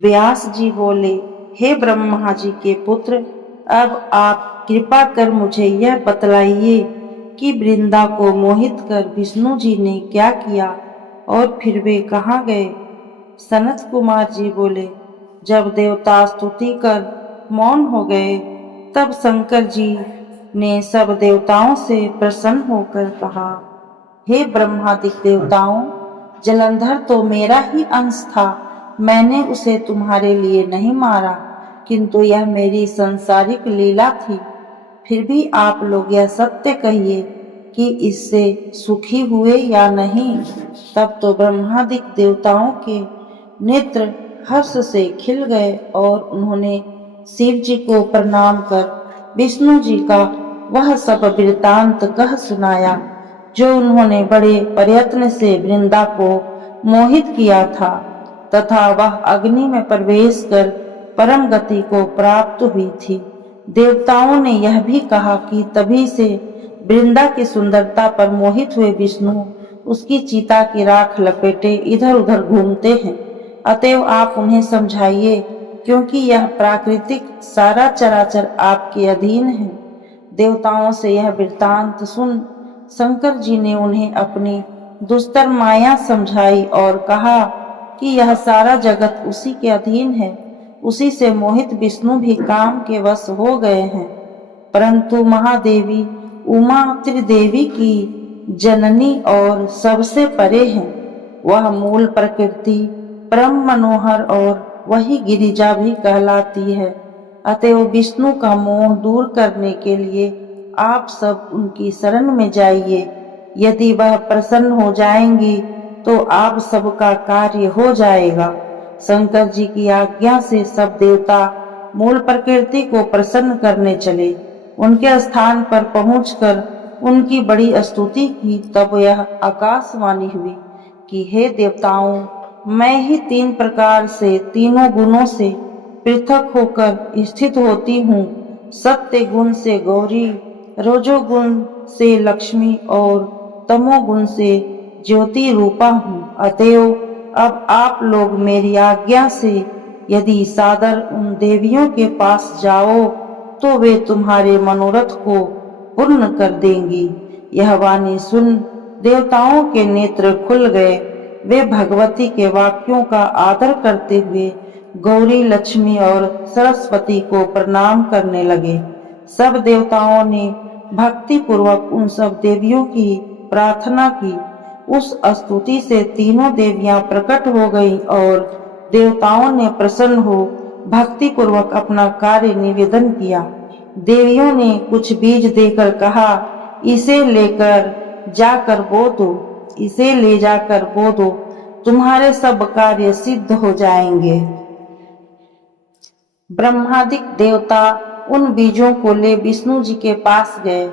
व्यास जी बोले, हे ब्रह्मा जी के पुत्र, अब आप कृपा कर मुझे यह बतलाइए कि वृंदा को मोहित कर विष्णु जी ने क्या किया और फिर वे कहाँ गए। सनत कुमार जी बोले, जब देवता स्तुति कर मौन हो गए, तब शंकर जी ने सब देवताओं से प्रसन्न होकर कहा, हे ब्रह्मादि देवताओं, जलंधर तो मेरा ही अंश था। मैंने उसे तुम्हारे लिए नहीं मारा, किंतु यह मेरी संसारिक लीला थी। फिर भी आप लोग यह सत्य कहिए कि इससे सुखी हुए या नहीं। तब तो ब्रह्मादिक देवताओं के नेत्र हर्ष से खिल गए और उन्होंने शिव जी को प्रणाम कर विष्णु जी का वह सब वृत्तांत कह सुनाया जो उन्होंने बड़े प्रयत्न से वृंदा को मोहित किया था, तथा वह अग्नि में प्रवेश कर परम गति को प्राप्त हुई थी। देवताओं ने यह भी कहा कि तभी से वृंदा की सुंदरता पर मोहित हुए विष्णु उसकी चिता की राख लपेटे इधर उधर घूमते हैं। अतएव आप उन्हें समझाइए, क्योंकि यह प्राकृतिक सारा चराचर आपके अधीन है। देवताओं से यह वृत्तांत सुन शंकर जी ने उन्हें अपनी दुस्तर माया समझाई और कहा कि यह सारा जगत उसी के अधीन है। उसी से मोहित विष्णु भी काम के वश हो गए हैं, परंतु महादेवी उमा त्रिदेवी की जननी और सबसे परे है। वह मूल प्रकृति परम मनोहर और वही गिरिजा भी कहलाती है। अतएव विष्णु का मोह दूर करने के लिए आप सब उनकी शरण में जाइए। यदि वह प्रसन्न हो जाएंगी तो आप सबका कार्य हो जाएगा। शंकर जी की आज्ञा से सब देवता मूल प्रकृति को प्रसन्न करने चले। उनके स्थान पर पहुंचकर उनकी बड़ी स्तुति की। तब यह आकाशवाणी हुई कि हे देवताओं, मैं ही 3 प्रकार से तीनों गुणों से पृथक होकर स्थित होती हूँ। सत्य गुण से गौरी, रजोगुण से लक्ष्मी और तमोगुण से ज्योति रूपा हूँ। अतएव अब आप लोग मेरी आज्ञा से यदि सादर उन देवियों के पास जाओ तो वे तुम्हारे मनोरथ को पूर्ण कर देंगी। यह वाणी सुन देवताओं के नेत्र खुल गए। वे भगवती के वाक्यों का आदर करते हुए गौरी, लक्ष्मी और सरस्वती को प्रणाम करने लगे। सब देवताओं ने भक्ति पूर्वक उन सब देवियों की प्रार्थना की। उस स्तुति से तीनों देवियां प्रकट हो गईं और देवताओं ने प्रसन्न हो भक्ति पूर्वक अपना कार्य निवेदन किया। देवियों ने कुछ बीज देकर कहा, इसे लेकर जाकर बो दो, इसे ले जाकर बो दो, तुम्हारे सब कार्य सिद्ध हो जाएंगे। ब्रह्मादिक देवता उन बीजों को ले विष्णु जी के पास गए।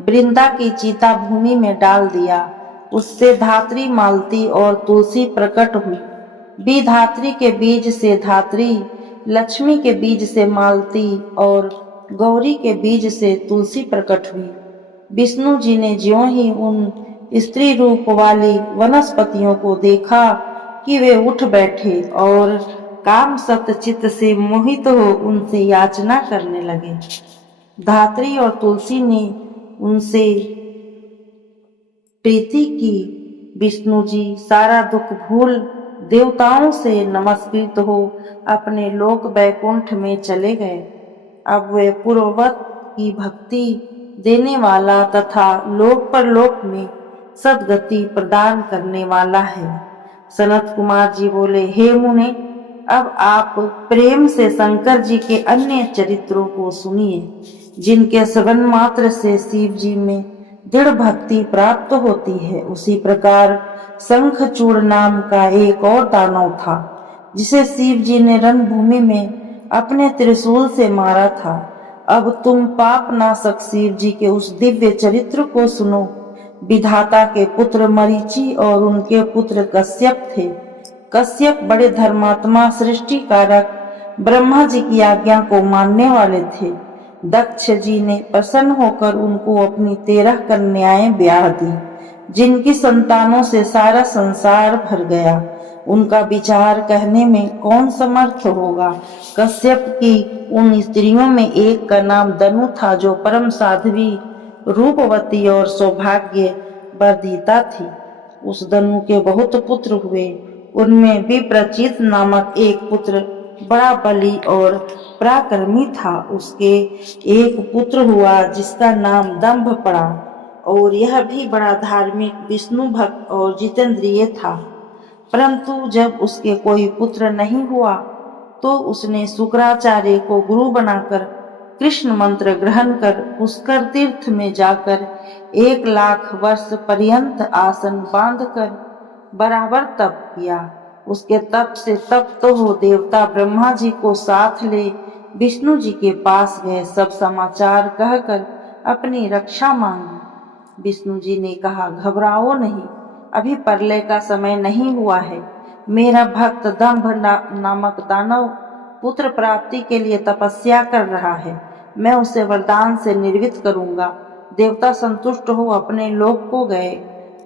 वृंदा की चिता भूमि में डाल दिया। उससे धात्री, मालती और तुलसी प्रकट हुई। विधात्री के बीज से धात्री, लक्ष्मी के बीज से मालती और गौरी के बीज से तुलसी प्रकट हुई। विष्णु जी ने ज्यों ही उन स्त्री रूप वाली वनस्पतियों को देखा कि वे उठ बैठे और काम सतचित से मोहित हो उनसे याचना करने लगे। धात्री और तुलसी ने उनसे प्रीति की। विष्णु जी सारा दुख भूल देवताओं से नमस्कृत हो अपने लोक वैकुंठ में चले गए। अब वे पूर्ववत की भक्ति देने वाला तथा लोक परलोक में सद्गति प्रदान करने वाला है। सनत कुमार जी बोले, हे मुने, अब आप प्रेम से शंकर जी के अन्य चरित्रों को सुनिए, जिनके श्रवण मात्र से शिव जी में दृढ़ भक्ति प्राप्त होती है। उसी प्रकार शंखचूड़ नाम का एक और दानव था, जिसे शिव जी ने रणभूमि में अपने त्रिशूल से मारा था। अब तुम पाप नाशक शिव जी के उस दिव्य चरित्र को सुनो। विधाता के पुत्र मरीचि और उनके पुत्र कश्यप थे। कश्यप बड़े धर्मात्मा, सृष्टि कारक ब्रह्मा जी की आज्ञा को मानने वाले थे। दक्ष जी ने प्रसन्न होकर उनको अपनी 13 कन्याएं ब्याह दी, जिनकी संतानों से सारा संसार भर गया। उनका विचार कहने में कौन समर्थ होगा। कश्यप की उन स्त्रियों में एक का नाम दनु था, जो परम साध्वी, रूपवती और सौभाग्य वर्धिता थी। उस दनु के बहुत पुत्र हुए। उनमें विप्रचित नामक एक पुत्र बड़ा बली और पराक्रमी था। उसके एक पुत्र हुआ जिसका नाम दंभ पड़ा, और यह भी बड़ा धार्मिक, विष्णु भक्त और जितेंद्रिय था। परंतु जब उसके कोई पुत्र नहीं हुआ तो उसने शुक्राचार्य को गुरु बनाकर कृष्ण मंत्र ग्रहण कर पुष्कर तीर्थ में जाकर 1,00,000 वर्ष पर्यंत आसन बांधकर बराबर तप किया। उसके तप से तप्त हो देवता ब्रह्मा जी को साथ ले विष्णु जी के पास गए। सब समाचार कहकर अपनी रक्षा मांगी। विष्णु जी ने कहा, घबराओ नहीं, अभी प्रलय का समय नहीं हुआ है। मेरा भक्त दंभ नामक दानव पुत्र प्राप्ति के लिए तपस्या कर रहा है। मैं उसे वरदान से निर्वित करूंगा। देवता संतुष्ट हो अपने लोक को गए।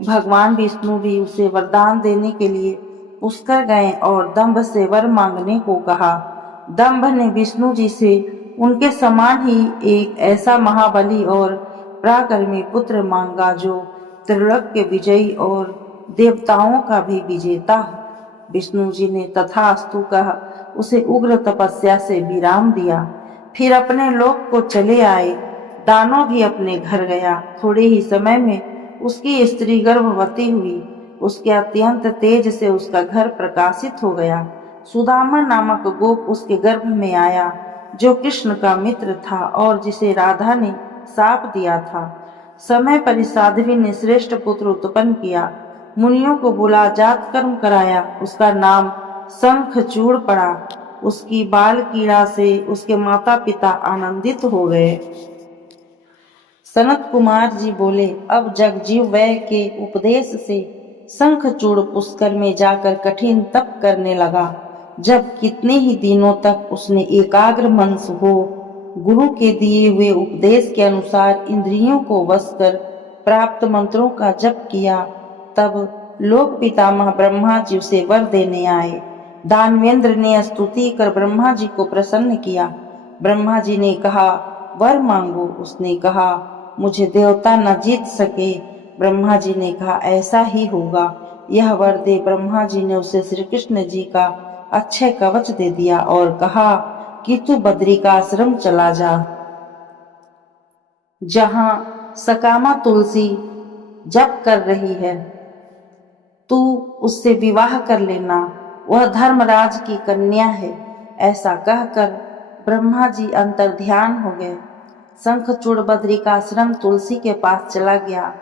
भगवान विष्णु भी उसे वरदान देने के लिए पुष्कर गए और दंभ से वर मांगने को कहा। दंभ ने विष्णु जी से उनके समान ही एक ऐसा महाबली और पराक्रमी पुत्र मांगा, जो त्रिलोक के विजयी और देवताओं का भी विजेता हो। विष्णु जी ने तथास्तु कह उसे उग्र तपस्या से विराम दिया। फिर अपने लोक को चले आए। दानव भी अपने घर गया। थोड़े ही समय में उसकी स्त्री गर्भवती हुई। उसके अत्यंत तेज से उसका घर प्रकाशित हो गया। सुदामा नामक गोप उसके गर्भ में आया, जो कृष्ण का मित्र था और जिसे राधा ने शाप दिया था। समय पर साध्वी ने श्रेष्ठ पुत्र उत्पन्न किया। मुनियों को बुला जात कर्म कराया। उसका नाम शंखचूड़ पड़ा। उसकी बाल कीड़ा से उसके माता पिता आनंदित हो गए। सनत कुमार जी बोले, अब जगजीव वै के उपदेश से शंखचूड़ पुष्कर में जाकर कठिन तप करने लगा। जब कितने ही दिनों तक उसने एकाग्र मन हो गुरु के दिए हुए उपदेश के अनुसार इंद्रियों को वश कर प्राप्त मंत्रों का जप किया, तब लोक पितामह ब्रह्मा जी उसे वर देने आए। दानवेंद्र ने स्तुति कर ब्रह्मा जी को प्रसन्न किया। ब्रह्मा जी ने कहा, वर मांगो। उसने कहा, मुझे देवता न जीत सके। ब्रह्मा जी ने कहा, ऐसा ही होगा, यह वर दे। ब्रह्मा जी ने उसे श्री कृष्ण जी का अक्षय कवच दे दिया और कहा कि तू बद्री का आश्रम चला जा, जहाँ सकामा तुलसी जप कर रही है। तू उससे विवाह कर लेना, वह धर्मराज की कन्या है। ऐसा कहकर ब्रह्मा जी अंतर ध्यान हो गए। शंखचूड़ बद्री का आश्रम तुलसी के पास चला गया।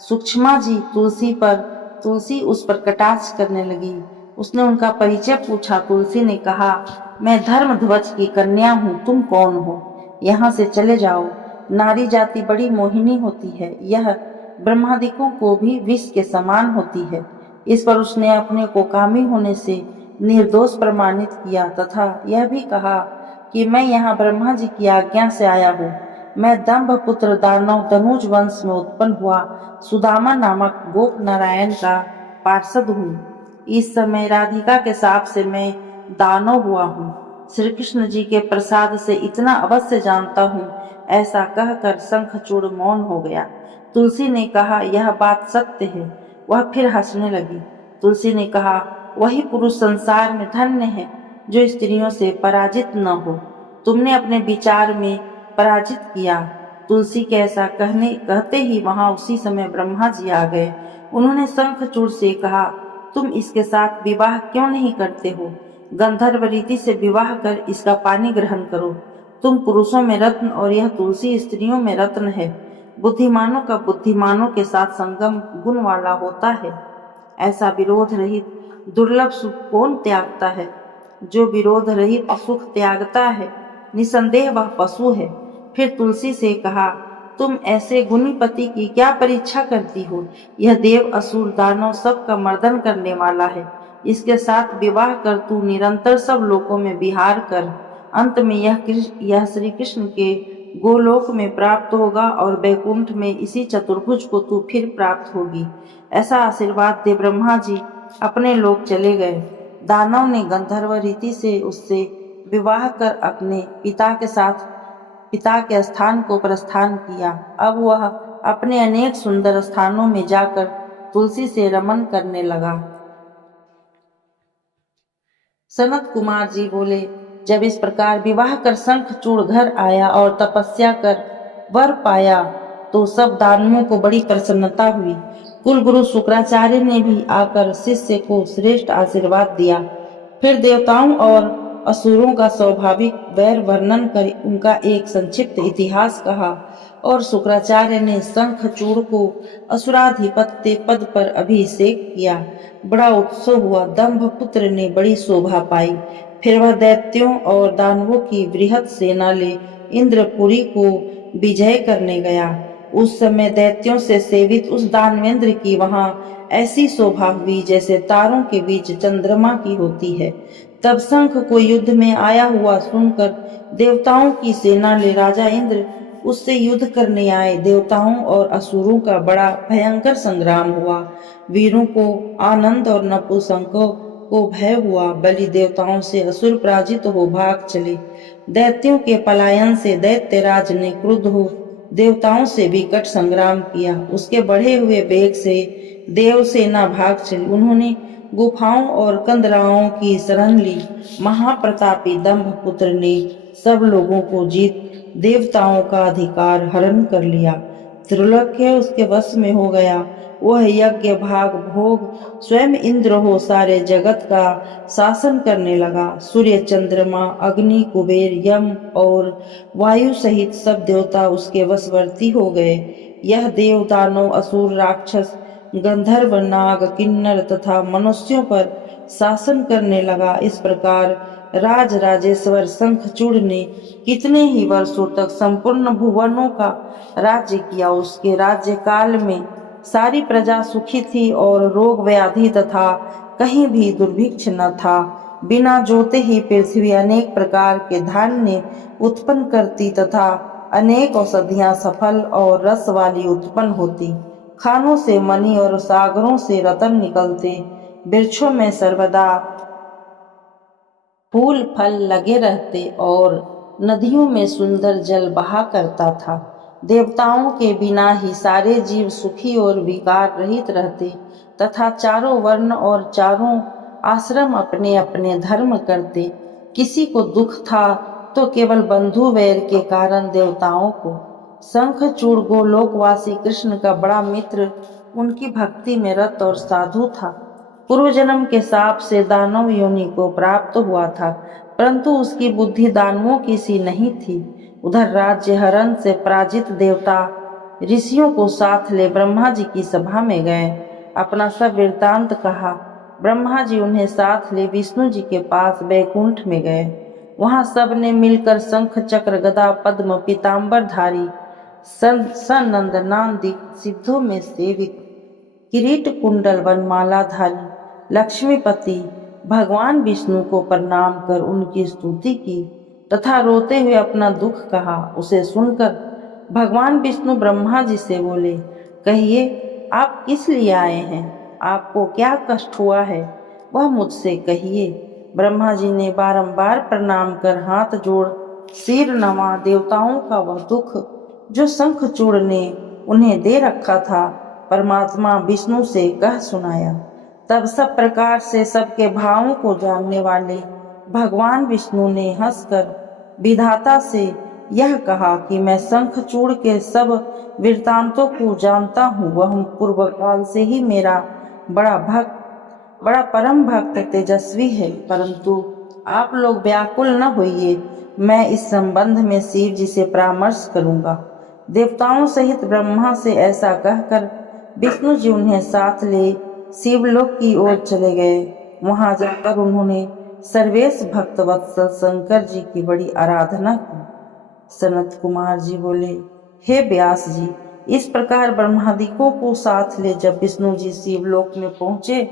सूक्ष्मा जी तुलसी उस पर कटाक्ष करने लगी। उसने उनका परिचय पूछा। तुलसी ने कहा, मैं धर्मध्वज की कन्या हूँ, तुम कौन हो? यहाँ से चले जाओ। नारी जाति बड़ी मोहिनी होती है, यह ब्रह्मादिकों को भी विष के समान होती है। इस पर उसने अपने को कामी होने से निर्दोष प्रमाणित किया तथा यह भी कहा कि मैं यहाँ ब्रह्मा जी की आज्ञा से आया हूँ। मैं दंभ पुत्र दानव तनुज वंश में उत्पन्न हुआ सुदामा नामक गोप नारायण का पार्षद हूँ। इस समय राधिका के शाप से मैं दानव हुआ हूँ। श्री कृष्ण जी के प्रसाद से इतना अवश्य जानता हूँ। ऐसा कहकर शंखचूड़ मौन हो गया। तुलसी ने कहा, यह बात सत्य है। वह फिर हंसने लगी। तुलसी ने कहा, वही पुरुष संसार में धन्य है जो स्त्रियों से पराजित न हो। तुमने अपने विचार में पराजित किया। तुलसी के ऐसा कहते ही वहां उसी समय ब्रह्मा जी आ गए। उन्होंने शंखचूड़ से कहा, तुम इसके साथ विवाह क्यों नहीं करते हो? गंधर्व रीति से विवाह कर इसका पानी ग्रहण करो। तुम पुरुषों में रत्न और यह तुलसी स्त्रियों में रत्न है। बुद्धिमानों का बुद्धिमानों के साथ संगम गुण वाला होता है। ऐसा विरोध रहित दुर्लभ सुख कौन त्यागता है? जो विरोध रहित सुख त्यागता है, निसंदेह वह पशु है। फिर तुलसी से कहा, तुम ऐसे गुणी पति की क्या परीक्षा करती हो? यह देव असुर दानव सबका मर्दन करने वाला है। इसके साथ विवाह कर तू निरंतर सब लोकों में विहार कर। अंत में यह श्री कृष्ण के गोलोक में प्राप्त होगा और वैकुंठ में इसी चतुर्भुज को तू फिर प्राप्त होगी। ऐसा आशीर्वाद दे। ब्रह्मा जी अपने लोग चले गए। दानव ने गंधर्व रीति से उससे विवाह कर अपने पिता के स्थान को प्रस्थान किया। अब वह अपने अनेक सुंदर स्थानों में जाकर तुलसी से रमन करने लगा। सनत कुमार जी बोले, जब इस प्रकार विवाह कर शंखचूड़ घर आया और तपस्या कर वर पाया तो सब दानवों को बड़ी प्रसन्नता हुई। कुलगुरु शुक्राचार्य ने भी आकर शिष्य को श्रेष्ठ आशीर्वाद दिया। फिर देवताओं और असुरों का स्वाभाविक वैर वर्णन कर उनका एक संक्षिप्त इतिहास कहा और शुक्राचार्य ने शंखचूड़ को असुराधिपत्य पद पर अभिषेक किया। बड़ा उत्सव हुआ। दंभ पुत्र ने बड़ी शोभा पाई। फिर वह दैत्यों और दानवों की बृहत सेना ले इंद्रपुरी को विजय करने गया। उस समय दैत्यों से सेवित उस दानवेंद्र की वहां ऐसी शोभा हुई जैसे तारों के बीच चंद्रमा की होती है। तब शंख को युद्ध में आया हुआ सुनकर देवताओं की सेना ले राजा इंद्र उससे युद्ध करने आए। देवताओं और असुरों का बड़ा भयंकर संग्राम हुआ। वीरों को आनंद और नपुंसकों को भय हुआ। बलि देवताओं से असुर पराजित हो भाग चले। दैत्यों के पलायन से दैत्यराज ने क्रुद्ध हो देवताओं से विकट संग्राम किया। उसके बढ़े हुए वेग से देव सेना भाग चली। उन्होंने गुफाओं और कंदराओं की शरण ली। महाप्रतापी दंभ पुत्र ने सब लोगों को जीत देवताओं का अधिकार हरण कर लिया। त्रिलोक्य उसके वश में हो गया। वह यज्ञ भाग भोग स्वयं इंद्र हो सारे जगत का शासन करने लगा। सूर्य चंद्रमा अग्नि कुबेर यम और वायु सहित सब देवता उसके वशवर्ती हो गए। यह देव दानव असुर राक्षस गंधर्व नाग किन्नर तथा मनुष्यों पर शासन करने लगा। इस प्रकार राज राजेश्वर शंखचूड़ ने कितने ही वर्षों तक संपूर्ण भुवनों का राज्य किया। उसके राज्य काल में सारी प्रजा सुखी थी और रोग व्याधि तथा कहीं भी दुर्भिक्ष न था। बिना जोते ही पृथ्वी अनेक प्रकार के धान्य उत्पन्न करती तथा अनेक औषधियां सफल और रस वाली उत्पन्न होती। खानों से मणि और सागरों से रतन निकलते। वृक्षों में सर्वदा फूल फल लगे रहते और नदियों में सुंदर जल बहा करता था। देवताओं के बिना ही सारे जीव सुखी और विकार रहित रहते तथा चारों वर्ण और चारों आश्रम अपने अपने धर्म करते। किसी को दुख था तो केवल बंधु वैर के कारण देवताओं को। शंखचूड़ गोलोकवासी कृष्ण का बड़ा मित्र उनकी भक्ति में रत और साधु था। पूर्व जन्म के शाप से दानव योनि को प्राप्त हुआ था, परंतु उसकी बुद्धि दानवों की सी नहीं थी। उधर राज्य हरण से पराजित देवता ऋषियों को साथ ले ब्रह्मा जी की सभा में गए। अपना सब वृत्तांत कहा। ब्रह्मा जी उन्हें साथ ले विष्णु जी के पास बैकुंठ में गए। वहां सब ने मिलकर शंख चक्र गदा पद्म पीताम्बरधारी सनंदनादि सिद्धों में सेवित किरीट कुंडल वनमालाधारी लक्ष्मीपति भगवान विष्णु को प्रणाम कर उनकी स्तुति की तथा रोते हुए अपना दुख कहा। उसे सुनकर भगवान विष्णु ब्रह्मा जी से बोले, कहिए आप किस लिए आए हैं? आपको क्या कष्ट हुआ है वह मुझसे कहिए। ब्रह्मा जी ने बारंबार प्रणाम कर हाथ जोड़ सिर नवा देवताओं का वह दुख जो शंखचूड़ ने उन्हें दे रखा था परमात्मा विष्णु से कह सुनाया। तब सब प्रकार से सबके भावों को जानने वाले भगवान विष्णु ने हंसकर विधाता से यह कहा कि मैं शंखचूड़ के सब वृत्तांतों को जानता हूँ। वह पूर्व काल से ही मेरा बड़ा परम भक्त तेजस्वी है, परंतु आप लोग व्याकुल न होइए। मैं इस संबंध में शिव जी से परामर्श करूंगा। देवताओं सहित ब्रह्मा से ऐसा कहकर विष्णु जी उन्हें साथ ले शिवलोक की ओर चले गए। वहां जाकर उन्होंने सर्वेश भक्त वत्सल शंकर जी की बड़ी आराधना की। सनत कुमार जी बोले, हे व्यास जी, इस प्रकार ब्रह्मादिकों को साथ ले जब विष्णु जी शिवलोक में पहुंचे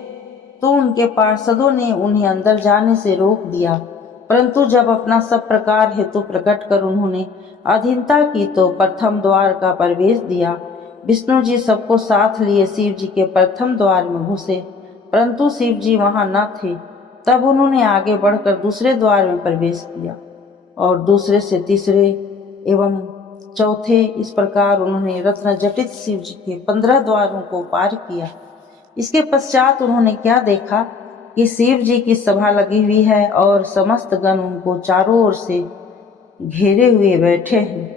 तो उनके पार्षदों ने उन्हें अंदर जाने से रोक दिया, परंतु जब अपना सब प्रकार हेतु प्रकट कर उन्होंने अधीनता की तो प्रथम द्वार का प्रवेश दिया। विष्णु जी सबको साथ लिए शिव जी के प्रथम द्वार में घुसे। परंतु शिव जी वहां न थे। तब उन्होंने आगे बढ़कर दूसरे द्वार में प्रवेश किया और दूसरे से तीसरे एवं चौथे, इस प्रकार उन्होंने रत्न जटित शिव जी के 15 द्वारों को पार किया। इसके पश्चात उन्होंने क्या देखा कि शिव जी की सभा लगी हुई है और समस्त गण उनको चारों ओर से घेरे हुए बैठे हैं।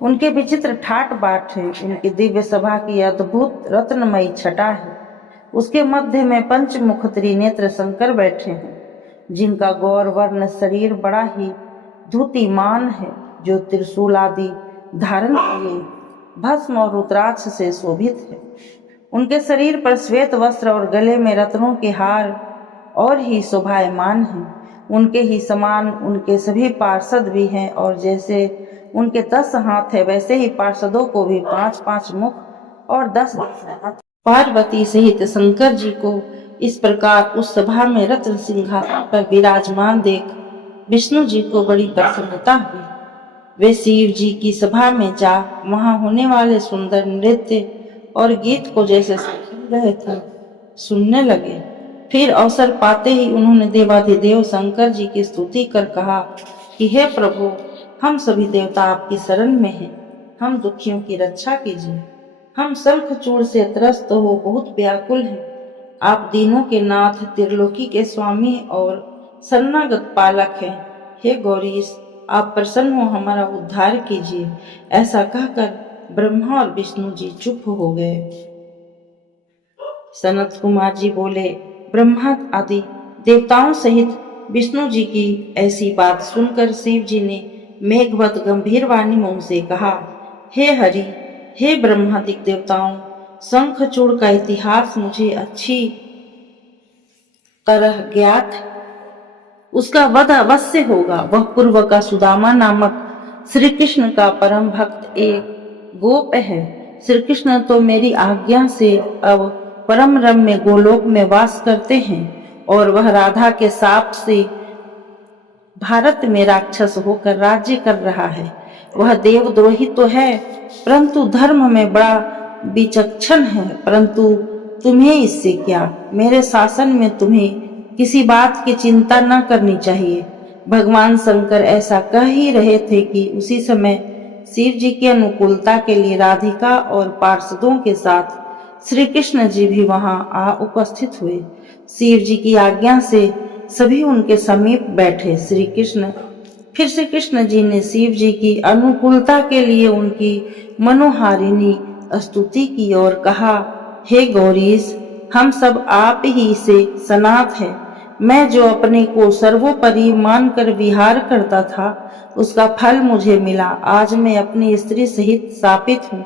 उनके विचित्र ठाट बाट है, उनकी दिव्य सभा की अद्भुत रत्नमयी छटा है। उसके मध्य में पंचमुख त्रिनेत्र शंकर बैठे हैं, जिनका गौर वर्ण शरीर बड़ा ही धूतिमान है, जो त्रिशूल आदि धारण किए भस्म और रुद्राक्ष से शोभित है। उनके शरीर पर श्वेत वस्त्र और गले में रत्नों के हार और ही शोभायमान हैं। उनके ही समान उनके सभी पार्षद भी हैं, और जैसे उनके 10 हाथ है वैसे ही पार्षदों को भी 5-5 मुख और 10 हाथ। पार्वती सहित शंकर जी को इस प्रकार उस सभा में रत्न सिंहासन पर विराजमान देख विष्णु जी को बड़ी प्रसन्नता हुई। वे शिव जी की सभा में जा वहां होने वाले सुंदर नृत्य और गीत को जैसे सुन रहे थे सुनने लगे। फिर अवसर पाते ही उन्होंने देवाधिदेव शंकर जी की स्तुति कर कहा कि हे प्रभु, हम सभी देवता आपकी शरण में हैं, हम दुखियों की रक्षा कीजिए। हम शंखचूड़ से त्रस्त हो बहुत व्याकुल हैं। आप दीनों के नाथ, त्रिलोकी के स्वामी और शरणागत पालक हैं। हे गौरीश, आप प्रसन्न हो हमारा उद्धार कीजिए। ऐसा कहकर ब्रह्मा और विष्णु जी चुप हो गए। सनत कुमार जी बोले, ब्रह्मा आदि देवताओं सहित विष्णु जी की ऐसी बात सुनकर शिव जी ने मेघवत गंभीर वाणी में उनसे कहा, हे हरि, हे ब्रह्मादिक देवताओं, शंखचूड़ का इतिहास मुझे अच्छी तरह ज्ञात है। उसका वध अवश्य होगा। वह पूर्व का सुदामा नामक श्री कृष्ण का परम भक्त एक गोप है। श्री कृष्ण तो मेरी आज्ञा से अब परम रम्य गोलोक में वास करते हैं, और वह राधा के शाप से भारत में राक्षस होकर राज्य कर रहा है। वह देवद्रोही तो है, परंतु धर्म में बड़ा विचक्षण है। परंतु तुम्हें इससे क्या, मेरे शासन में तुम्हें किसी बात की चिंता न करनी चाहिए। भगवान शंकर ऐसा कह ही रहे थे कि उसी समय शिव जी की अनुकूलता के लिए राधिका और पार्षदों के साथ श्री कृष्ण जी भी वहां आ उपस्थित हुए। शिव जी की आज्ञा से सभी उनके समीप बैठे। फिर श्री कृष्ण जी ने शिव जी की अनुकूलता के लिए उनकी मनोहारिणी स्तुति की और कहा, हे गौरीश, हम सब आप ही से सनात है। मैं जो अपने को सर्वोपरि मानकर विहार करता था, उसका फल मुझे मिला। आज मैं अपनी स्त्री सहित शापित हूँ।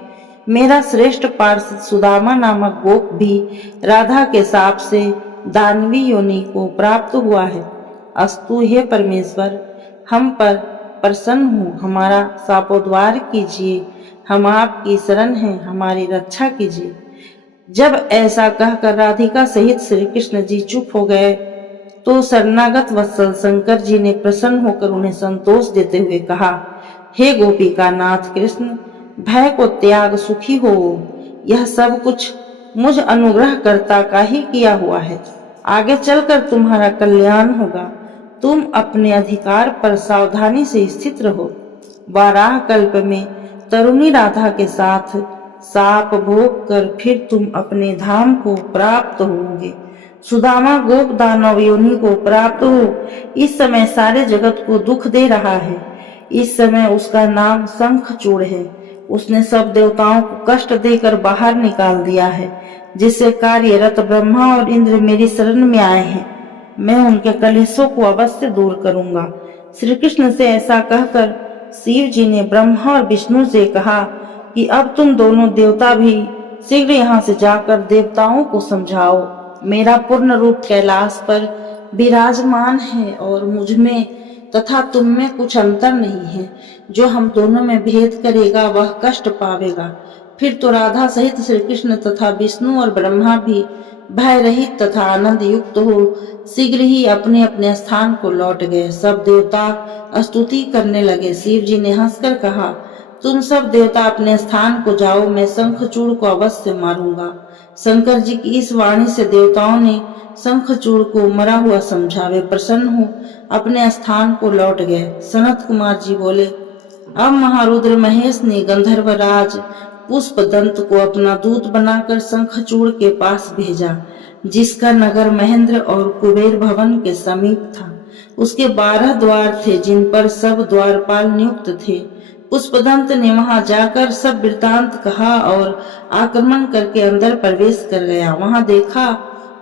मेरा श्रेष्ठ पार्षद सुदामा नामक गोप भी राधा के शाप से दानवी योनि को प्राप्त हुआ है। अस्तु हे परमेश्वर, हम पर प्रसन्न हो, हमारा शापोद्धार कीजिए। हम आपकी शरण हैं, हमारी रक्षा कीजिए। जब ऐसा कहकर राधिका सहित श्री कृष्ण जी चुप हो गए, तो शरणागत वत्सल शंकर जी ने प्रसन्न होकर उन्हें संतोष देते हुए कहा, हे गोपिका नाथ कृष्ण, भय को त्याग सुखी हो। यह सब कुछ मुझ अनुग्रह करता का ही किया हुआ है। आगे चलकर तुम्हारा कल्याण होगा। तुम अपने अधिकार पर सावधानी से स्थित रहो। वाराह कल्प में तरुणी राधा के साथ साप भोग कर फिर तुम अपने धाम को प्राप्त होंगे। सुदामा गोप दानव योनि को प्राप्त हो इस समय सारे जगत को दुख दे रहा है। इस समय उसका नाम शंखचूड़ है। उसने सब देवताओं को कष्ट देकर बाहर निकाल दिया है, जिससे कार्यरत ब्रह्मा और इंद्र मेरी शरण में आए हैं। मैं उनके कलेशों को अवश्य दूर करूंगा। श्री कृष्ण से ऐसा कहकर शिव जी ने ब्रह्मा और विष्णु से कहा कि अब तुम दोनों देवता भी शीघ्र यहाँ से जाकर देवताओं को समझाओ। मेरा पूर्ण रूप कैलाश पर विराजमान है और मुझ में तथा तुम में कुछ अंतर नहीं है। जो हम दोनों में भेद करेगा वह कष्ट पावेगा। फिर तो राधा सहित श्री कृष्ण तथा विष्णु और ब्रह्मा भी भय रहित तथा आनंद युक्त हो शीघ्र ही अपने अपने स्थान को लौट गए। सब देवता स्तुति करने लगे। शिव जी ने हंसकर कहा, तुम सब देवता अपने स्थान को जाओ, मैं शंखचूड़ को अवश्य मारूंगा। शंकर जी की इस वाणी से देवताओं ने शंखचूड़ को मरा हुआ समझा। वे प्रसन्न हो अपने स्थान को लौट गए। सनत कुमार जी बोले, अब महारुद्र महेश ने गंधर्वराज पुष्पदंत को अपना दूत बनाकर शंखचूड़ के पास भेजा, जिसका नगर महेंद्र और कुबेर भवन के समीप था। उसके 12 द्वार थे, जिन पर सब द्वारपाल नियुक्त थे। पुष्पदंत ने वहां जाकर सब वृतांत कहा और आक्रमण करके अंदर प्रवेश कर गया। वहां देखा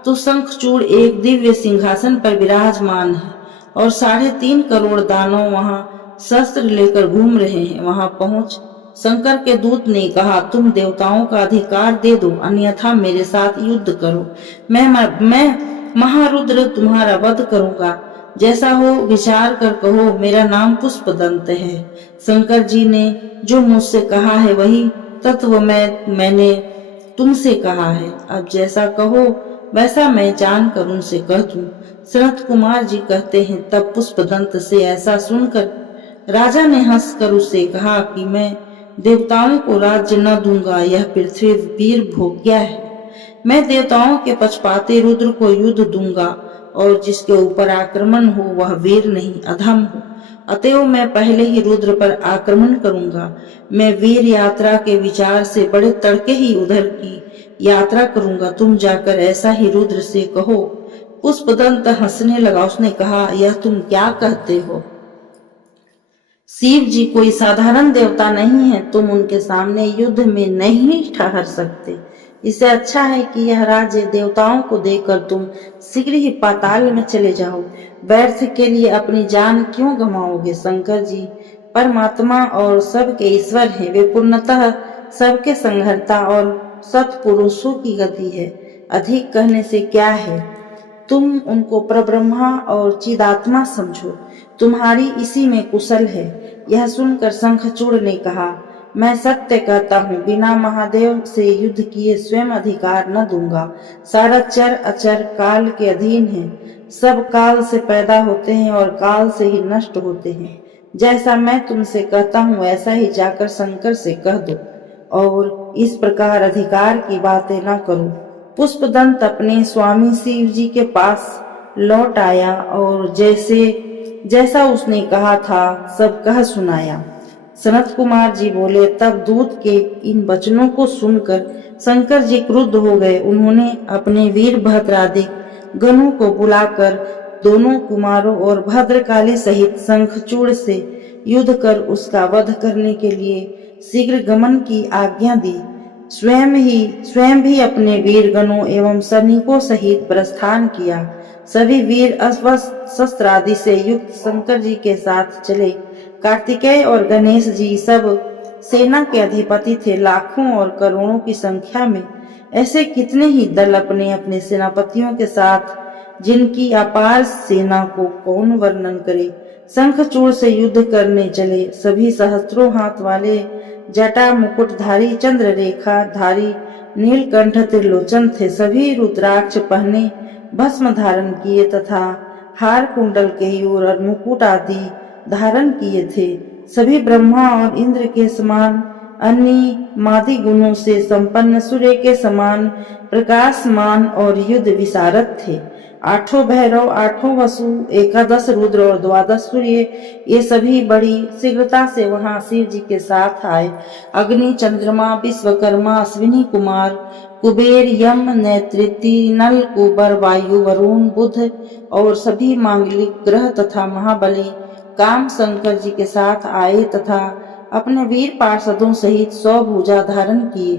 तो शंखचूड़ एक दिव्य सिंहासन पर विराजमान है और 3.5 करोड़ दानव वहां शस्त्र लेकर घूम रहे हैं। वहां पहुंच शंकर के दूत ने कहा, तुम देवताओं का अधिकार दे दो, अन्यथा मेरे साथ युद्ध करो। मैं महारुद्र तुम्हारा वध करूंगा। जैसा हो विचार कर कहो। मेरा नाम पुष्पदंत है। शंकर जी ने जो मुझसे कहा है वही तत्व मैंने तुमसे कहा है। अब जैसा कहो वैसा मैं जानकर उनसे कह दूं। सनत कुमार जी कहते हैं, तब पुष्पदंत से ऐसा सुनकर राजा ने हंसकर उससे कहा कि मैं देवताओं को राज्य न दूंगा, यह पृथ्वी वीर भोग्या है। मैं देवताओं के पक्षपाती रुद्र को युद्ध दूंगा और जिसके ऊपर आक्रमण हो वह वीर नहीं अधम हो। अतएव मैं पहले ही रुद्र पर आक्रमण करूंगा। मैं वीर यात्रा के विचार से बड़े तड़के ही उधर की यात्रा करूंगा। तुम जाकर ऐसा ही रुद्र से कहो। पुष्पदंत हंसने लगा। उसने कहा, यह तुम क्या कहते हो? शिव जी कोई साधारण देवता नहीं है, तुम उनके सामने युद्ध में नहीं ठहर सकते। इससे अच्छा है कि यह राज्य देवताओं को देकर तुम शीघ्र ही पाताल में चले जाओ। व्यर्थ के लिए अपनी जान क्यों गंवाओगे? शंकर जी परमात्मा और सबके ईश्वर हैं। वे पूर्णतः सबके संहर्ता और सत्पुरुषों की गति है। अधिक कहने से क्या है? तुम उनको परब्रह्मा और चिदात्मा समझो। तुम्हारी इसी में कुशल है। यह सुनकर शंखचूड़ ने कहा, मैं सत्य कहता हूँ, बिना महादेव से युद्ध किए स्वयं अधिकार न दूंगा। सारा चर अचर काल के अधीन है। सब काल से पैदा होते हैं और काल से ही नष्ट होते हैं। जैसा मैं तुमसे कहता हूँ वैसा ही जाकर शंकर से कह दो और इस प्रकार अधिकार की बातें न करो। पुष्पदंत अपने स्वामी शिव जी के पास लौट आया और जैसा उसने कहा था सब कह सुनाया। सनत कुमार जी बोले, तब दूत के इन वचनों को सुनकर शंकर जी क्रुद्ध हो गए। उन्होंने अपने वीरभद्र आदि गणों को बुलाकर दोनों कुमारों और भद्रकाली सहित शंखचूड़ से युद्ध कर उसका वध करने के लिए शीघ्र गमन की आज्ञा दी। स्वयं भी अपने वीर गणों एवं सैनिकों सहित प्रस्थान किया। सभी वीर अस्त्र शस्त्र आदि से युक्त शंकर जी के साथ चले। कार्तिकेय और गणेश जी सब सेना के अधिपति थे। लाखों और करोड़ों की संख्या में ऐसे कितने ही दल अपने अपने सेनापतियों के साथ, जिनकी अपार सेना को कौन वर्णन करे, शंखचूड़ से युद्ध करने चले। सभी सहस्त्रों हाथ वाले जटा मुकुटधारी चंद्र रेखा धारी नीलकंठ त्रिलोचन थे। सभी रुद्राक्ष पहने भस्म धारण किए तथा हार कुंडल केयूर और मुकुट आदि धारण किए थे। सभी ब्रह्मा और इंद्र के समान अन्य मादि गुणों से संपन्न, सूर्य के समान प्रकाशमान और युद्ध विशारद थे। 8 भैरव, 8 वसु, 11 रुद्र और 12 सूर्य, ये सभी बड़ी शीघ्रता से वहां शिव जी के साथ आए। अग्नि, चंद्रमा, विश्वकर्मा, अश्विनी कुमार, कुबेर, यम, नैत्रिति, नल, कुबर, वायु, वरुण, बुध और सभी मांगलिक ग्रह तथा महाबली काम शंकर जी के साथ आए तथा अपने वीर पार्षदों सहित 100 भुजा धारण किए।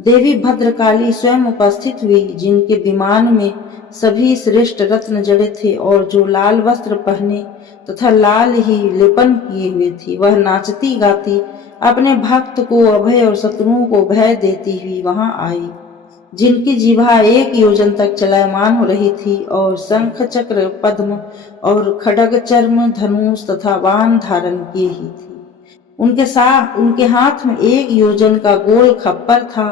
देवी भद्रकाली स्वयं उपस्थित हुई, जिनके विमान में सभी श्रेष्ठ रत्न जड़े थे और जो लाल वस्त्र पहने तथा लाल ही लेपन किए हुए थी। वह नाचती गाती अपने भक्त को अभय और शत्रुओं को भय देती हुई वहां आई, जिनकी जिह्वा 1 योजन तक चलायमान हो रही थी और शंख, चक्र, पद्म और खड्ग, चर्म, धनुष तथा बाण धारण किए ही थी। उनके हाथ में 1 योजन का गोल खप्पर था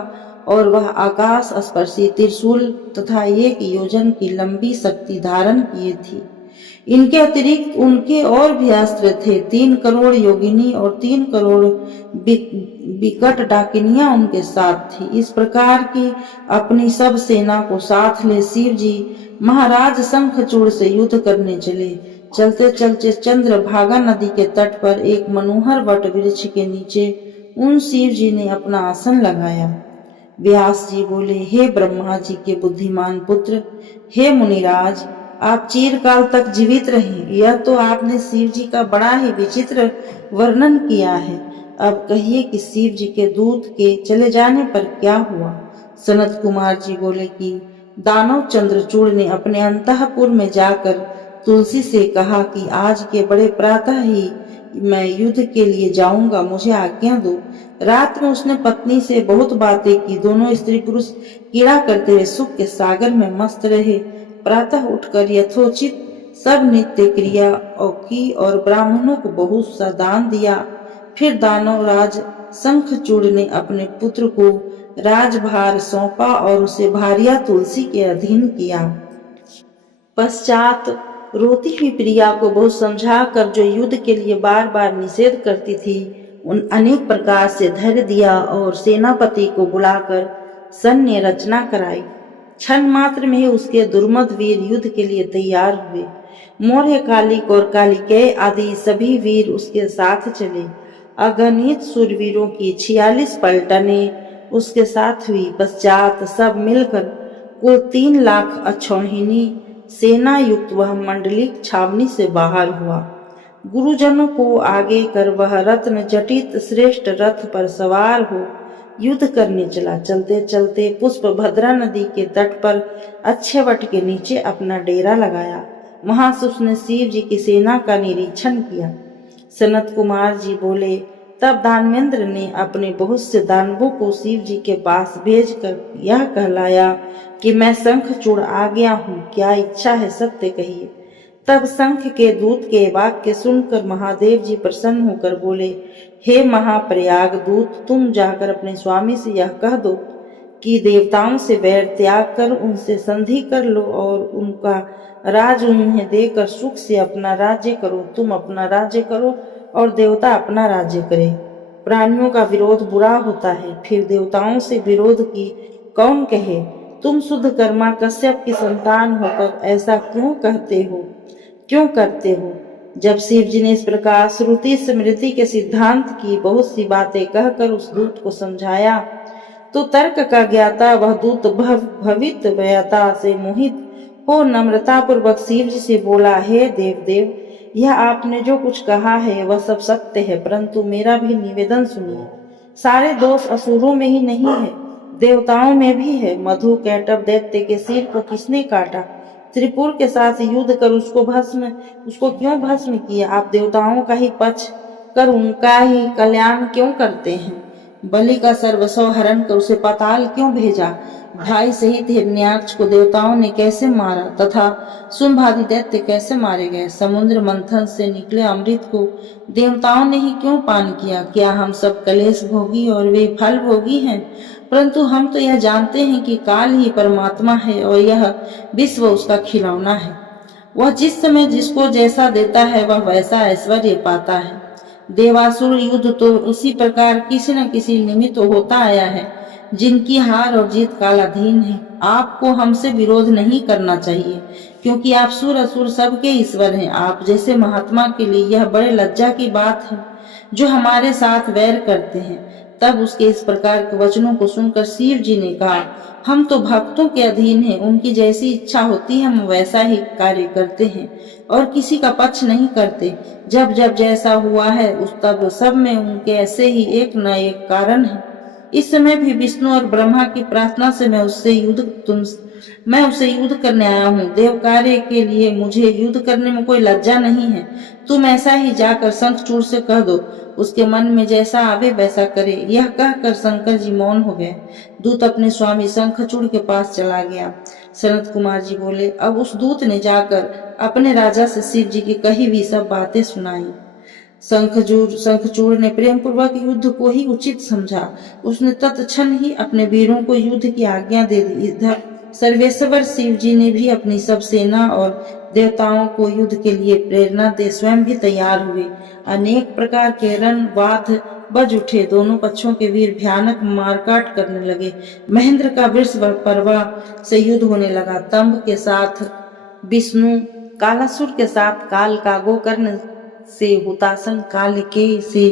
और वह आकाश स्पर्शी त्रिशूल तथा 1 योजन की लंबी शक्ति धारण किए थी। इनके अतिरिक्त उनके और भी अस्त्र थे। 3 करोड़ योगिनी और 3 करोड़ विकट डाकिनियां उनके साथ थी। इस प्रकार की अपनी सब सेना को साथ ले शिव जी महाराज शंखचूड़ से युद्ध करने चले। चलते चलते चंद्रभागा नदी के तट पर एक मनोहर वट वृक्ष के नीचे उन शिव जी ने अपना आसन लगाया। व्यास जी बोले, हे ब्रह्मा जी के बुद्धिमान पुत्र, हे मुनिराज, आप चिरकाल तक जीवित रहे। यह तो आपने शिव जी का बड़ा ही विचित्र वर्णन किया है। अब कहिए कि शिव जी के दूत के चले जाने पर क्या हुआ। सनत कुमार जी बोले कि दानव चंद्रचूड़ ने अपने अंतःपुर में जाकर तुलसी से कहा कि आज के बड़े प्रातः ही मैं युद्ध के लिए जाऊंगा, मुझे आज्ञा दो। रात में उसने पत्नी से बहुत बातें की। दोनों स्त्री पुरुष क्रीड़ा करते हुए सुख के सागर में मस्त रहे। प्रातः उठकर यथोचित सब नित्य क्रिया की और ब्राह्मणों को बहुत सा दान दिया। फिर दानव राज शंखचूड़ ने अपने पुत्र को राजभार सौंपा और उसे भार्या तुलसी के अधीन किया। पश्चात रोती हुई प्रिया को बहुत समझा कर, जो युद्ध के लिए बार बार निषेध करती थी, उन अनेक प्रकार से धैर्य दिया और सेनापति को बुलाकर सैन्य रचना कराई। क्षण मात्र में ही उसके दुर्मद वीर युद्ध के लिए तैयार हुए। मौर्य कालिक और कालिकेय आदि सभी वीर उसके साथ चले। अगणित सूरवीरों की 46 पलटनें उसके साथ हुई। पश्चात सब मिलकर कुल 3 लाख अक्षौहिणी सेना युक्त वह मंडलिक छावनी से बाहर हुआ। गुरुजनों को आगे कर वह रत्न जटित श्रेष्ठ रथ पर सवार हो युद्ध करने चला। चलते चलते पुष्प भद्रा नदी के तट पर अच्छे वट के नीचे अपना डेरा लगाया। वहां से उसने शिव जी की सेना का निरीक्षण किया। सनत कुमार जी बोले, तब दानवेंद्र ने अपने बहुत से दानवों को शिव जी के पास भेजकर यह कहलाया कि मैं शंखचूड़ आ गया हूँ, क्या इच्छा है सत्य कहिए। तब शंख के दूत के वाक्य सुनकर महादेव जी प्रसन्न होकर बोले, हे महाप्रयाग दूत, तुम जाकर अपने स्वामी से यह कह दो कि देवताओं से वैर त्याग कर उनसे संधि कर लो और उनका राज उन्हें देकर सुख से अपना राज्य करो। तुम अपना राज्य करो और देवता अपना राज्य करे। प्राणियों का विरोध बुरा होता है, फिर देवताओं से विरोध की कौन कहे। तुम शुद्ध कर्मा कश्यप की संतान होकर ऐसा क्यों कहते हो, क्यों करते हो। जब शिव जी ने इस प्रकार श्रुति स्मृति के सिद्धांत की बहुत सी बातें कहकर उस दूत को समझाया, तो तर्क का ज्ञाता वह दूत भवित व्यता से मोहित हो नम्रता पूर्वक शिव जी से बोला, हे देव, यह आपने जो कुछ कहा है वह सब सत्य है, परंतु मेरा भी निवेदन सुनिए। सारे दोष असुरों में ही नहीं है, देवताओं में भी है। मधु कैटभ दैत्य के सिर को किसने काटा? त्रिपुर के साथ युद्ध कर उसको क्यों भस्म किया? आप देवताओं का ही पक्ष कर उनका ही कल्याण क्यों करते हैं? बलि का सर्वस्व हरण कर उसे पाताल क्यों भेजा? भाई सहित हिरण्याक्ष को देवताओं ने कैसे मारा तथा शुंभादि दैत्य कैसे मारे गए? समुद्र मंथन से निकले अमृत को देवताओं ने ही क्यों पान किया? क्या हम सब कलेश भोगी और वे फल भोगी हैं? परंतु हम तो यह जानते हैं कि काल ही परमात्मा है और यह विश्व उसका खिलौना है। वह जिस समय जिसको जैसा देता है वह वैसा ऐश्वर्य पाता है। देवासुर युद्ध तो उसी प्रकार किसी न किसी निमित्त होता आया है, जिनकी हार और जीत कालाधीन है। आपको हमसे विरोध नहीं करना चाहिए, क्योंकि आप सुर असुर सबके ईश्वर हैं। आप जैसे महात्मा के लिए यह बड़े लज्जा की बात है जो हमारे साथ वैर करते हैं। तब उसके इस प्रकार के वचनों को सुनकर शिव जी ने कहा, हम तो भक्तों के अधीन हैं, उनकी जैसी इच्छा होती है हम वैसा ही कार्य करते हैं और किसी का पक्ष नहीं करते। जब जब जैसा हुआ है उस तब सब में उनके ऐसे ही एक न एक कारण है। इस समय भी विष्णु और ब्रह्मा की प्रार्थना से मैं उससे युद्ध करने आया हूँ। देव कार्य के लिए मुझे युद्ध करने में कोई लज्जा नहीं है। तुम ऐसा ही जाकर शंखचूड़ से कह दो, उसके मन में जैसा आवे वैसा करे। यह कहकर शंकर जी मौन हो गए। दूत अपने स्वामी शंखचूड़ के पास चला गया। सनत कुमार जी बोले, अब उस दूत ने जाकर अपने राजा से शिव जी की कही हुई सब बातें सुनाई। शंखचूड़ ने प्रेम पूर्वक युद्ध को ही उचित समझा। उसने तत्क्षण ही अपने वीरों को युद्ध की आज्ञा दे दी। सर्वेश्वर शिव जी ने भी अपनी सब सेना और देवताओं को युद्ध के लिए प्रेरणा दे स्वयं भी तैयार हुए। अनेक प्रकार के रण वाद बज उठे। दोनों पक्षों के वीर भयानक मारकाट करने लगे। महेंद्र का वृष पर्वा से युद्ध होने लगा। तंब के साथ विष्णु, कालासुर के साथ काल का, गोकर्ण से हुतासन, कालिके से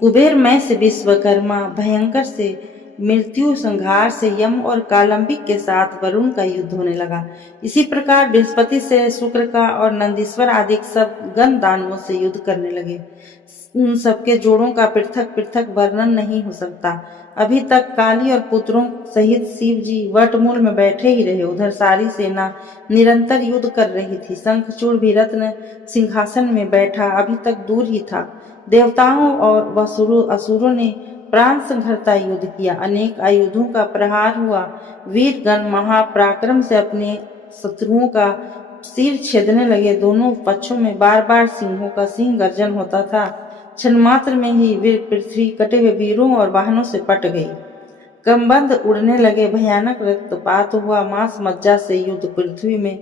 कुबेर, मैं से विश्वकर्मा, भयंकर से मृत्यु, संहार से यम और कालंबिक के साथ वरुण का युद्ध होने लगा। इसी प्रकार बृहस्पति से शुक्र का और नंदीश्वर आदि सब गण दानवों से युद्ध करने लगे। उन सबके जोड़ों का पृथक पृथक वर्णन नहीं हो सकता। अभी तक काली और पुत्रों सहित शिव जी वटमूल में बैठे ही रहे। उधर सारी सेना निरंतर युद्ध कर रही थी। शंखचूड़ भी रत्न सिंहासन में बैठा अभी तक दूर ही था। देवताओं और असुरों ने प्राण संहरता युद्ध किया। अनेक आयुधों का प्रहार हुआ। वीरगण महापराक्रम से अपने शत्रुओं का सिर छेदने लगे। दोनों पक्षों में बार बार सिंहों का सिंह गर्जन होता था। क्षण मात्र में ही वीर पृथ्वी कटे हुए वीरों और वाहनों से पट गई। कमबंध उड़ने लगे। भयानक रक्तपात हुआ। मांस मज्जा से युद्ध पृथ्वी में,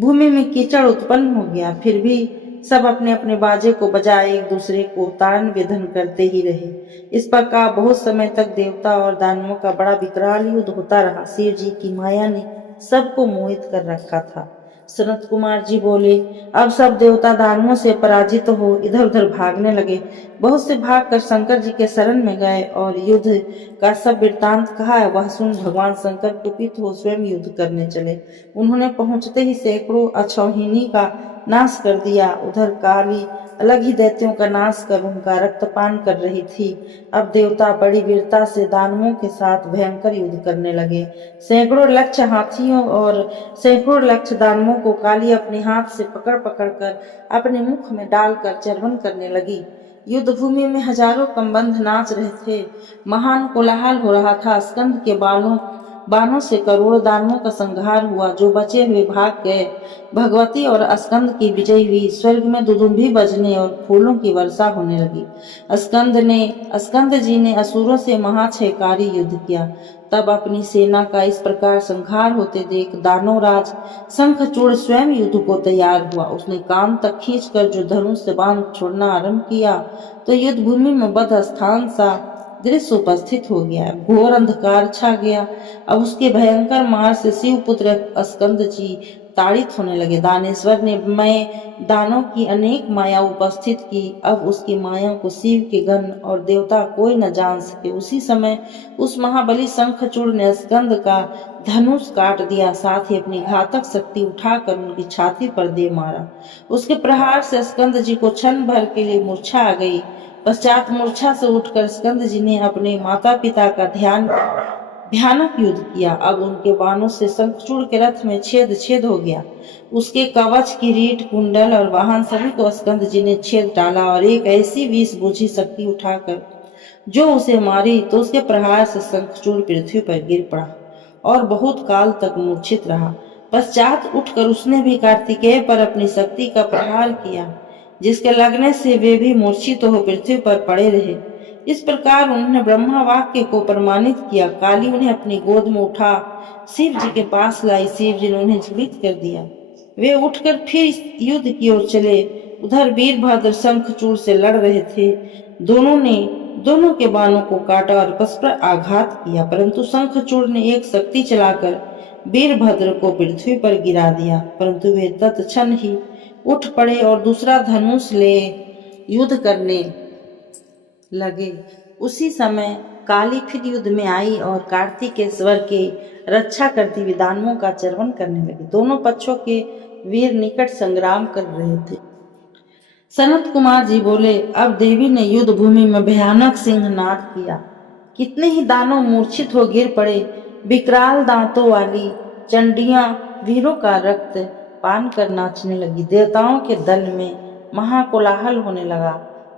भूमि में कीचड़ उत्पन्न हो गया। फिर भी सब अपने अपने बाजे को बजाए एक दूसरे को ताड़न विधन करते ही रहे। इस प्रकार बहुत समय तक देवता और दानवों का बड़ा विकराल युद्ध होता रहा। शिव जी की माया ने सबको मोहित कर रखा था। सनत कुमार जी बोले, अब सब देवता दानवों से पराजित हो इधर उधर भागने लगे। बहुत से भागकर शंकर जी के शरण में गए और युद्ध का सब वृत्तांत कहा। वह सुन भगवान शंकर कुपित हो स्वयं युद्ध करने चले। उन्होंने पहुंचते ही सैकड़ों अक्षौहिणी का नाश कर दिया। उधर काली अलग ही दैत्यों का नाश कर उनका रक्तपान कर रही थी। अब देवता बड़ी वीरता से दानवों के साथ भयंकर युद्ध करने लगे। सैकड़ों लक्ष्य हाथियों और सैकड़ों लक्ष्य दानवों को काली अपने हाथ से पकड़ पकड़ कर अपने मुख में डालकर चर्वण करने लगी। युद्ध भूमि में हजारों कमबंध नाच रहे थे। महान कोलाहल हो रहा था। स्कंद के बाणों से करोड़ों दानवों का संहार हुआ। जो बचे हुए भाग गए। भगवती और स्कंद की विजय हुई। स्वर्ग में दुदुम्भी बजने और फूलों की वर्षा होने लगी। स्कंद जी ने असुरों से महाक्षयकारी युद्ध किया। तब अपनी सेना का इस प्रकार संहार होते देख दानवराज शंखचूड़ स्वयं युद्ध को तैयार हुआ। उसने कान तक खींचकर जो धनुष से बाण छोड़ना आरंभ किया तो युद्ध भूमि में बद स्थान सा दृश्य उपस्थित हो गया। घोर अंधकार छा गया। अब उसके भयंकर मार से शिवपुत्र स्कंद जी ताड़ित होने लगे। दानेश्वर ने मैं दानों की अनेक माया उपस्थित की। अब उसकी माया को शिव के गण और देवता कोई न जान सके। उसी समय उस महाबली शंखचूड़ ने स्कंद का धनुष काट दिया। साथ ही अपनी घातक शक्ति उठाकर उनकी छाती पर दे मारा। उसके प्रहार से स्कंद जी को क्षण भर के लिए मूर्छा आ गई। पश्चात मूर्छा से उठकर स्कंद जी ने अपने माता पिता का भयानक युद्ध किया। अब उनके बाणों से शंखचूड़ के रथ में छेद छेद हो गया। उसके कवच, किरीट, कुंडल और वाहन सभी को स्कंद जी ने छेद डाला और एक ऐसी विष बूझी शक्ति उठाकर जो उसे मारी तो उसके प्रहार से शंखचूड़ पृथ्वी पर गिर पड़ा और बहुत काल तक मूर्छित रहा। पश्चात उठकर उसने भी कार्तिकेय पर अपनी शक्ति का प्रहार किया, जिसके लगने से वे भी मूर्छित हो पृथ्वी पर पड़े रहे। इस प्रकार उन्होंने ब्रह्मा वाक्य को प्रमाणित किया। काली उन्हें अपनी गोद में उठा शिव जी के पास लाई। शिव जी ने उन्हें जीवित कर दिया। वे उठकर फिर युद्ध की ओर चले। उधर वीरभद्र शंखचूड़ से लड़ रहे थे। दोनों ने दोनों के बाणों को काटा और परस्पर आघात किया, परंतु शंखचूड़ ने एक शक्ति चलाकर वीरभद्र को पृथ्वी पर गिरा दिया। परंतु वे तत्क्षण ही उठ पड़े और दूसरा धनुष ले युद्ध करने लगे। उसी समय काली फिर युद्ध में आई और कार्तिकेश्वर के रक्षा करती हुई दानवों का चर्वण करने लगी। दोनों पक्षों के वीर निकट संग्राम कर रहे थे। सनत कुमार जी बोले, अब देवी ने युद्ध भूमि में भयानक सिंहनाद किया। कितने ही दानव मूर्छित हो गिर पड़े। विकराल दांतों वाली चंडियां वीरों का रक्त पान कर नाचने लगी। देवताओं के दल में महाकोलाहल होने लगा।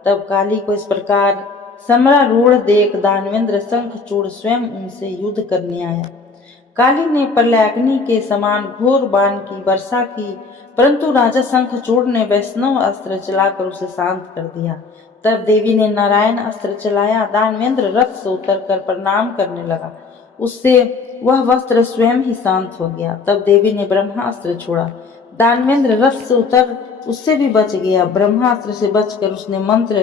तब काली को इस प्रकार समरारूढ़ देख दानवेंद्र शंखचूड़ स्वयं उनसे युद्ध करने आया। काली ने प्रलयाग्नि के समान घोर बाण की वर्षा की, परंतु राजा शंखचूड़ ने वैष्णव अस्त्र चलाकर उसे शांत कर दिया। तब देवी ने नारायण अस्त्र चलाया। दानवेंद्र रथ से उतरकर प्रणाम करने लगा उससे वह वस्त्र स्वयं ही शांत हो गया। तब देवी ने ब्रह्मास्त्र छोड़ा। दानवेंद्र रथ से उतर उससे भी बच गया। ब्रह्मास्त्र से बचकर उसने मंत्र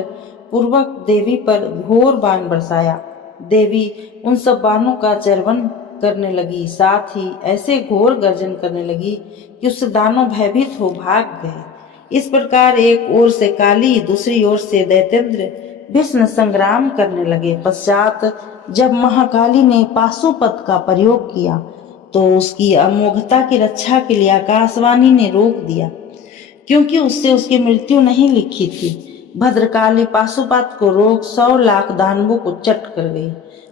पूर्वक देवी पर घोर बाण बरसाया। देवी उन सब बाणों का चर्वण करने लगी, साथ ही ऐसे घोर गर्जन करने लगी कि उससे दानव भयभीत हो भाग गए। इस प्रकार एक ओर से काली, दूसरी ओर से दैत्येंद्र भीषण संग्राम करने लगे। पश्चात जब महाकाली ने पाशुपत का प्रयोग किया तो उसकी अमोघता की रक्षा के लिए आकाशवाणी ने रोक दिया, क्योंकि उससे उसकी मृत्यु नहीं लिखी थी। भद्रकाली पाशुपत को रोक 100 लाख दानवों को चट कर गई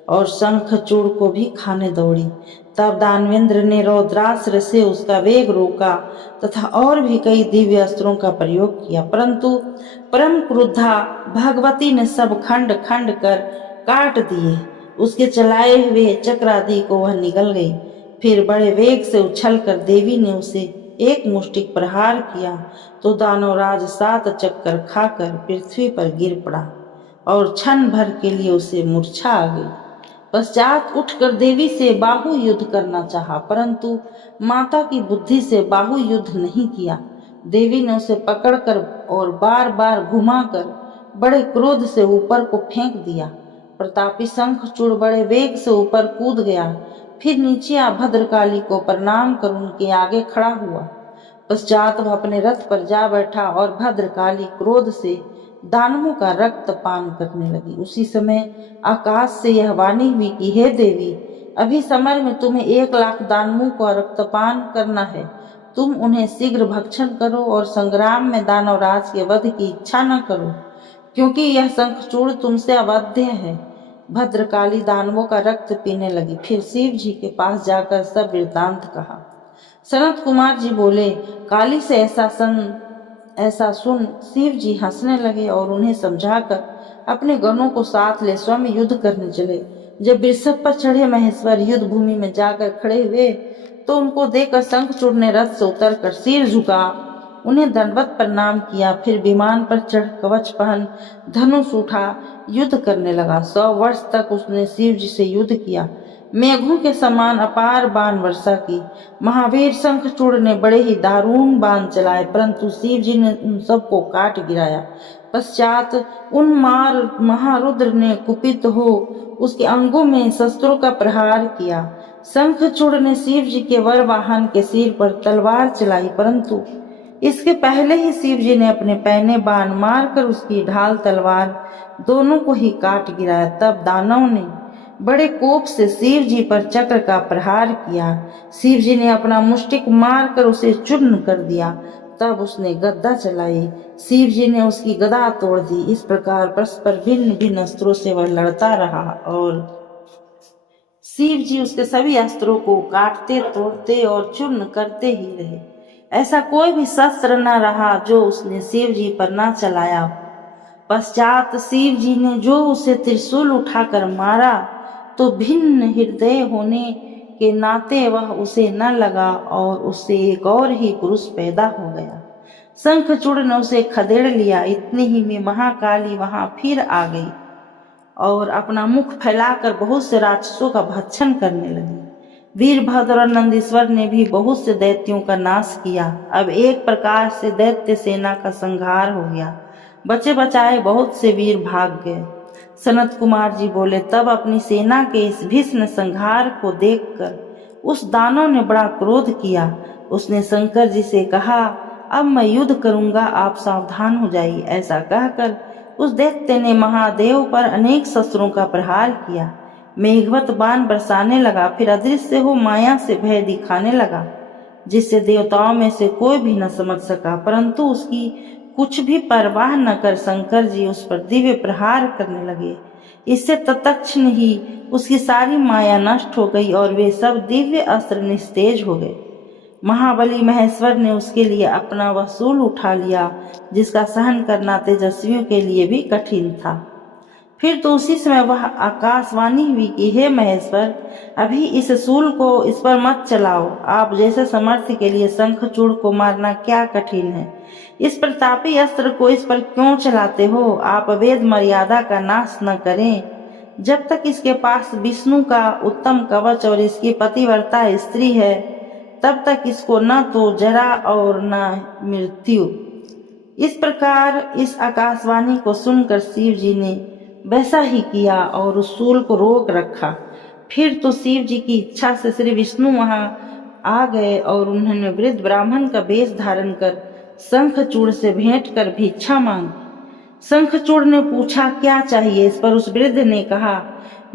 और शंखचूड़ को भी खाने दौड़ी। तब दानवेंद्र ने रौद्रास्त्र से उसका वेग रोका तथा और भी कई दिव्य अस्त्रों का प्रयोग किया, परंतु परम क्रुद्धा भगवती ने सब खंड खंड कर काट दिए। उसके चलाए हुए चक्रादि को वह निगल गई। फिर बड़े वेग से उछलकर देवी ने उसे एक मुष्टिक प्रहार किया तो दानवराज 7 चक्कर खाकर पृथ्वी पर गिर पड़ा और क्षण भर के लिए उसे मूर्छा आ गई। पश्चात उठकर देवी से बाहु युद्ध करना चाहा, परंतु माता की बुद्धि से बाहु युद्ध नहीं किया। देवी ने उसे पकड़कर और बार बार घुमाकर बड़े क्रोध से ऊपर को फेंक दिया। प्रतापी शंखचूड़ बड़े वेग से ऊपर कूद गया, फिर नीचे आ भद्रकाली को प्रणाम कर उनके आगे खड़ा हुआ। पश्चात वह अपने रथ पर जा बैठा और भद्रकाली क्रोध से दानवों का रक्त पान करने लगी। उसी समय आकाश से यह वाणी हुई कि हे देवी, अभी समय में तुम्हें 1 लाख दानवों का रक्तपान करना है। तुम उन्हें शीघ्र भक्षण करो और संग्राम में दानवराज के वध की इच्छा न करो, क्योंकि यह शंखचूड़ तुमसे अवध्य है। भद्रकाली दानवों का रक्त पीने लगी। फिर शिव जी के पास जाकर सब वृत्तांत कहा। सनत कुमार जी बोले, काली से ऐसा सुन शिव जी हंसने लगे और उन्हें समझाकर अपने गणों को साथ ले स्वयं युद्ध करने चले। जब वृषभ पर चढ़े महेश्वर युद्ध भूमि में जाकर खड़े हुए तो उनको देखकर शंखचूड़ ने रथ से उतरकर सिर झुका उन्हें दंडवत प्रणाम किया। फिर विमान पर चढ़ कवच पहन धनुष उठा युद्ध करने लगा। 100 वर्ष तक उसने शिव जी से युद्ध किया। मेघों के समान अपार बाण वर्षा की। महावीर शंखचूड़ ने बड़े ही दारुण बाण चलाए, परंतु शिव जी ने उन सबको काट गिराया। पश्चात उन महारुद्र ने कुपित हो उसके अंगों में शस्त्रों का प्रहार किया। शंखचूड़ ने शिव जी के वर वाहन के सिर पर तलवार चलाई, परंतु इसके पहले ही शिव जी ने अपने पैने बाण मारकर उसकी ढाल तलवार दोनों को ही काट गिराया। तब दानव ने बड़े कोप से शिव जी पर चक्र का प्रहार किया। शिव जी ने अपना मुष्टिक मारकर उसे चूर्ण कर दिया। तब उसने गदा चलाई। शिव जी ने उसकी गदा तोड़ दी। इस प्रकार परस्पर भिन्न भिन्न अस्त्रों से वह लड़ता रहा और शिव जी उसके सभी अस्त्रों को काटते, तोड़ते और चूर्ण करते ही रहे। ऐसा कोई भी शस्त्र न रहा जो उसने शिव जी पर न चलाया। पश्चात शिव जी ने जो उसे त्रिशूल उठाकर मारा तो भिन्न हृदय होने के नाते वह उसे न लगा और उससे एक और ही पुरुष पैदा हो गया। शंखचूड़ ने उसे खदेड़ लिया। इतने ही में महाकाली वहां फिर आ गई और अपना मुख फैलाकर बहुत से राक्षसों का भक्षण करने लगी। वीरभद्र और नंदीश्वर ने भी बहुत से दैत्यों का नाश किया। अब एक प्रकार से दैत्य सेना का संहार हो गया। बचे बचाए बहुत से वीर भाग गए। सनत कुमार जी बोले, तब अपनी सेना के इस भीषण संहार को देखकर उस दानव ने बड़ा क्रोध किया। उसने शंकर जी से कहा, अब मैं युद्ध करूंगा, आप सावधान हो जाइए। ऐसा कहकर उस दैत्य ने महादेव पर अनेक शस्त्रों का प्रहार किया। मेघवत बाण बरसाने लगा, फिर अदृश्य हो माया से भय दिखाने लगा, जिससे देवताओं में से कोई भी न समझ सका। परंतु उसकी कुछ भी परवाह न कर शंकर जी उस पर दिव्य प्रहार करने लगे। इससे तत्क्षण ही उसकी सारी माया नष्ट हो गई और वे सब दिव्य अस्त्र निस्तेज हो गए। महाबली महेश्वर ने उसके लिए अपना वह शूल उठा लिया, जिसका सहन करना तेजस्वियों के लिए भी कठिन था। फिर तो उसी समय वह आकाशवाणी हुई कि हे महेश्वर, अभी इस शूल को इस पर मत चलाओ। आप जैसे समर्थ के लिए शंखचूड़ को मारना क्या कठिन है। इस प्रतापी अस्त्र को इस पर क्यों चलाते हो। आप वेद मर्यादा का नाश न करें। जब तक इसके पास विष्णु का उत्तम कवच और इसकी पतिव्रता स्त्री है, तब तक इसको न तो जरा और न मृत्यु। इस प्रकार इस आकाशवाणी को सुनकर शिव जी ने वैसा ही किया और उस शूल को रोक रखा। फिर तो शिव जी की इच्छा से श्री विष्णु वहां आ गए और उन्होंने वृद्ध ब्राह्मण का वेश धारण कर शंखचूड़ से भेंट कर भिक्षा मांगी। शंखचूड़ ने पूछा, क्या चाहिए? इस पर उस वृद्ध ने कहा,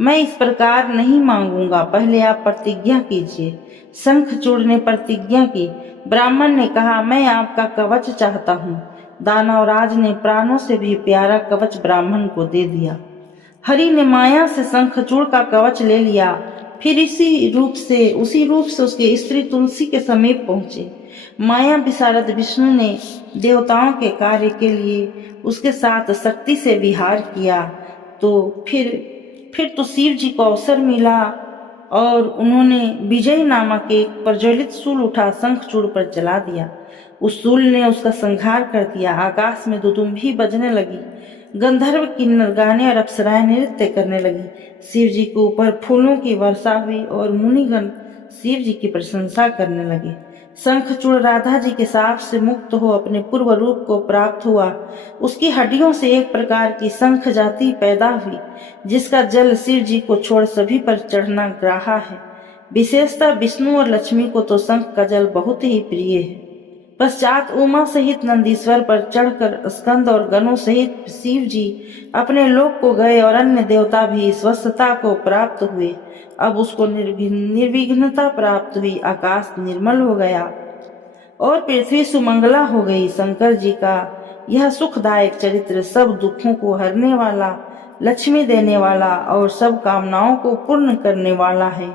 मैं इस प्रकार नहीं मांगूंगा, पहले आप प्रतिज्ञा कीजिए। शंखचूड़ ने प्रतिज्ञा की। ब्राह्मण ने कहा, मैं आपका कवच चाहता हूँ। दानवराज ने प्राणों से भी प्यारा कवच ब्राह्मण को दे दिया। हरि ने माया से शंखचूड़ का कवच ले लिया। फिर उसी रूप से उसके स्त्री तुलसी के समीप पहुंचे। माया विशारद विष्णु ने देवताओं के कार्य के लिए उसके साथ शक्ति से विहार किया। तो फिर तो शिव जी को अवसर मिला और उन्होंने विजय नामक एक प्रज्वलित शूल उठा शंखचूड़ पर चला दिया। उस शूल ने उसका संहार कर दिया। आकाश में दुदुम्भी बजने लगी, गंधर्व किन्नर गाने और अप्सराएं नृत्य करने लगी। शिव जी के ऊपर फूलों की वर्षा हुई और मुनिगण शिव जी की प्रशंसा करने लगे। शंखचूड़ राधा जी के साप से मुक्त हो अपने पूर्व रूप को प्राप्त हुआ। उसकी हड्डियों से एक प्रकार की शंख जाति पैदा हुई, जिसका जल शिव जी को छोड़ सभी पर चढ़ना ग्राह्य है। विशेषतः विष्णु और लक्ष्मी को तो शंख का जल बहुत ही प्रिय है। पश्चात उमा सहित नंदीश्वर पर चढ़कर स्कंद और गणों सहित शिव जी अपने लोक को गए और अन्य देवता भी स्वस्थता को प्राप्त हुए। अब उसको निर्विघ्नता प्राप्त हुई, आकाश निर्मल हो गया और पृथ्वी सुमंगला हो गई। शंकर जी का यह सुखदायक चरित्र सब दुखों को हरने वाला, लक्ष्मी देने वाला और सब कामनाओं को पूर्ण करने वाला है।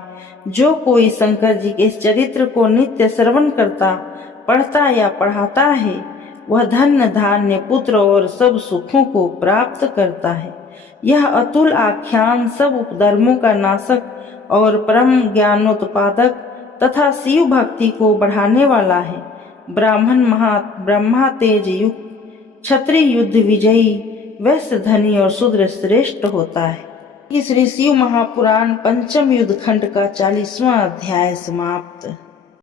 जो कोई शंकर जी के इस चरित्र को नित्य श्रवण करता, पढ़ता या पढ़ाता है, वह धन्य धान्य पुत्र और सब सुखों को प्राप्त करता है। यह अतुल आख्यान सब उपधर्मों का नाशक और परम ज्ञानोत्पादक तथा शिव भक्ति को बढ़ाने वाला है। ब्रह्मा तेज युक्त, क्षत्रिय युद्ध विजयी, वैश्य धनी और शूद्र श्रेष्ठ होता है। श्री शिव महापुराण पंचम युद्ध खंड का 40वां अध्याय समाप्त।